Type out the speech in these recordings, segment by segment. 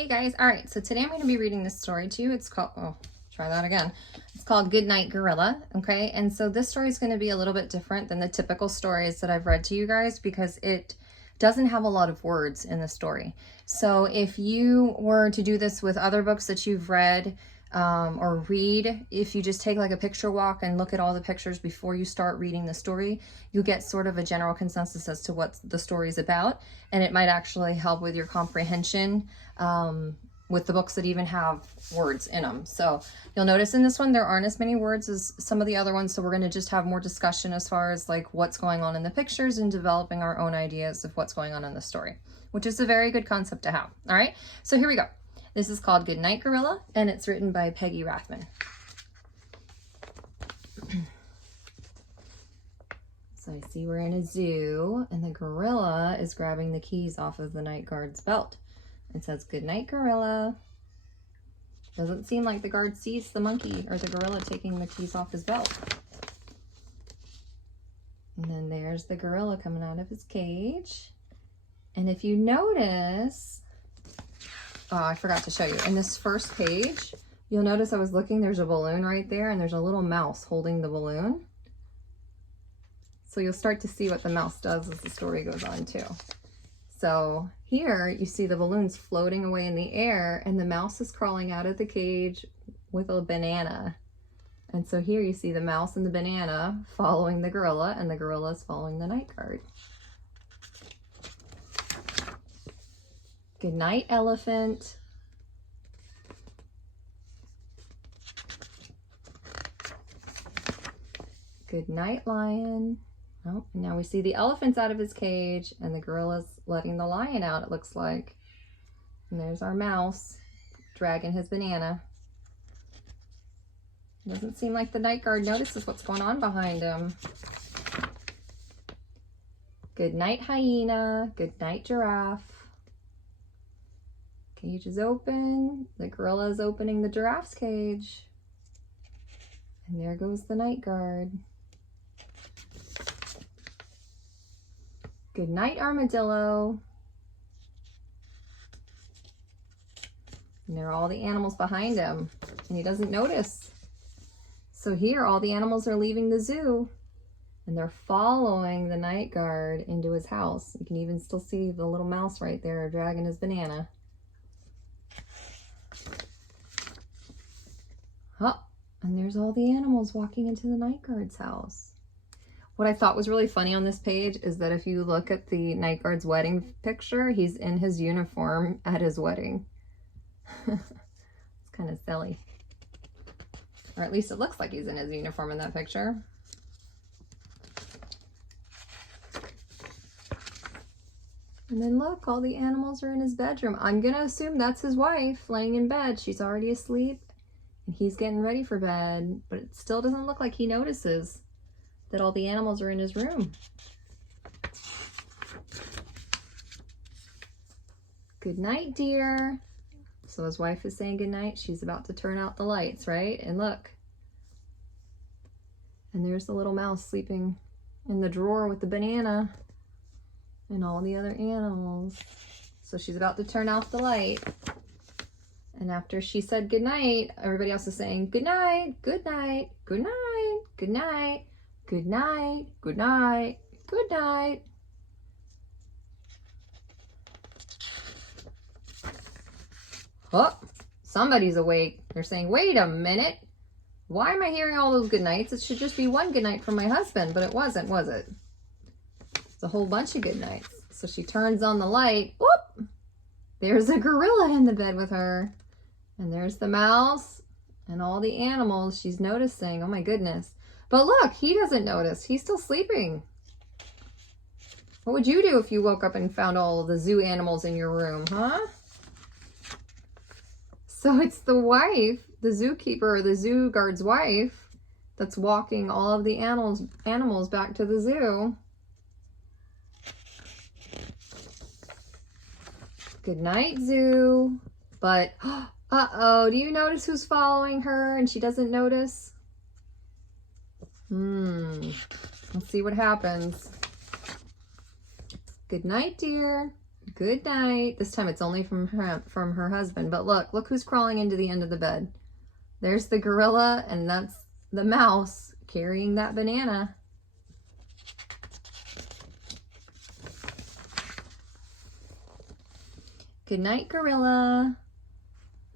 Hey guys, all right, so today I'm going to be reading this story to you. It's called, oh, try that again. It's called Goodnight Gorilla, okay? And so this story is going to be a little bit different than the typical stories that I've read to you guys because it doesn't have a lot of words in the story. So if you were to do this with other books that you've read or read, if you just take like a picture walk and look at all the pictures before you start reading the story, you get sort of a general consensus as to what the story is about, and it might actually help with your comprehension with the books that even have words in them. So you'll notice in this one there aren't as many words as some of the other ones, so we're going to just have more discussion as far as like what's going on in the pictures and developing our own ideas of what's going on in the story, which is a very good concept to have. All right, so here we go. This is called Goodnight Gorilla, and it's written by Peggy Rathman. So I see we're in a zoo, and the gorilla is grabbing the keys off of the night guard's belt. It says, "Goodnight, gorilla." Doesn't seem like the guard sees the monkey or the gorilla taking the keys off his belt. And then there's the gorilla coming out of his cage. And if you notice, oh, I forgot to show you. In this first page, you'll notice I was looking, there's a balloon right there, and there's a little mouse holding the balloon. So you'll start to see what the mouse does as the story goes on too. So here you see the balloons floating away in the air, and the mouse is crawling out of the cage with a banana. And so here you see the mouse and the banana following the gorilla, and the gorilla is following the night guard. Good night, elephant. Good night, lion. Oh, now we see the elephant's out of his cage and the gorilla's letting the lion out, it looks like. And there's our mouse dragging his banana. Doesn't seem like the night guard notices what's going on behind him. Good night, hyena. Good night, giraffe. Cage is open. The gorilla is opening the giraffe's cage. And there goes the night guard. Good night, armadillo. And there are all the animals behind him, and he doesn't notice. So here, all the animals are leaving the zoo, and they're following the night guard into his house. You can even still see the little mouse right there dragging his banana. Oh, and there's all the animals walking into the night guard's house. What I thought was really funny on this page is that if you look at the night guard's wedding picture, he's in his uniform at his wedding. It's kind of silly. Or at least it looks like he's in his uniform in that picture. And then look, all the animals are in his bedroom. I'm going to assume that's his wife laying in bed. She's already asleep and he's getting ready for bed, but it still doesn't look like he notices that all the animals are in his room. Good night, dear. So his wife is saying good night. She's about to turn out the lights, right? And look. And there's the little mouse sleeping in the drawer with the banana and all the other animals. So she's about to turn off the light. And after she said good night, everybody else is saying good night, good night, good night, good night. Good night, good night, good night. Oh, somebody's awake. They're saying, wait a minute. Why am I hearing all those good nights? It should just be one good night from my husband, but it wasn't, was it? It's a whole bunch of good nights. So she turns on the light. Whoop! There's a gorilla in the bed with her. And there's the mouse and all the animals she's noticing. Oh my goodness. But look, he doesn't notice. He's still sleeping. What would you do if you woke up and found all the zoo animals in your room, huh? So it's the wife, the zookeeper or the zoo guard's wife, that's walking all of the animals back to the zoo. Good night, zoo. But, uh-oh, do you notice who's following her and she doesn't notice? Let's see what happens. Good night, dear. Good night. This time it's only from her husband. But look who's crawling into the end of the bed. There's the gorilla, and that's the mouse carrying that banana. Good night, gorilla.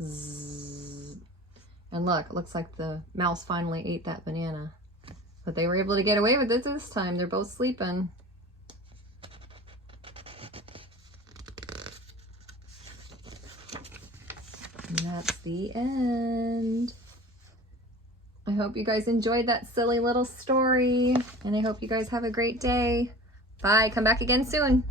Zzz. And look, it looks like the mouse finally ate that banana. But they were able to get away with it this time. They're both sleeping. And that's the end. I hope you guys enjoyed that silly little story. And I hope you guys have a great day. Bye. Come back again soon.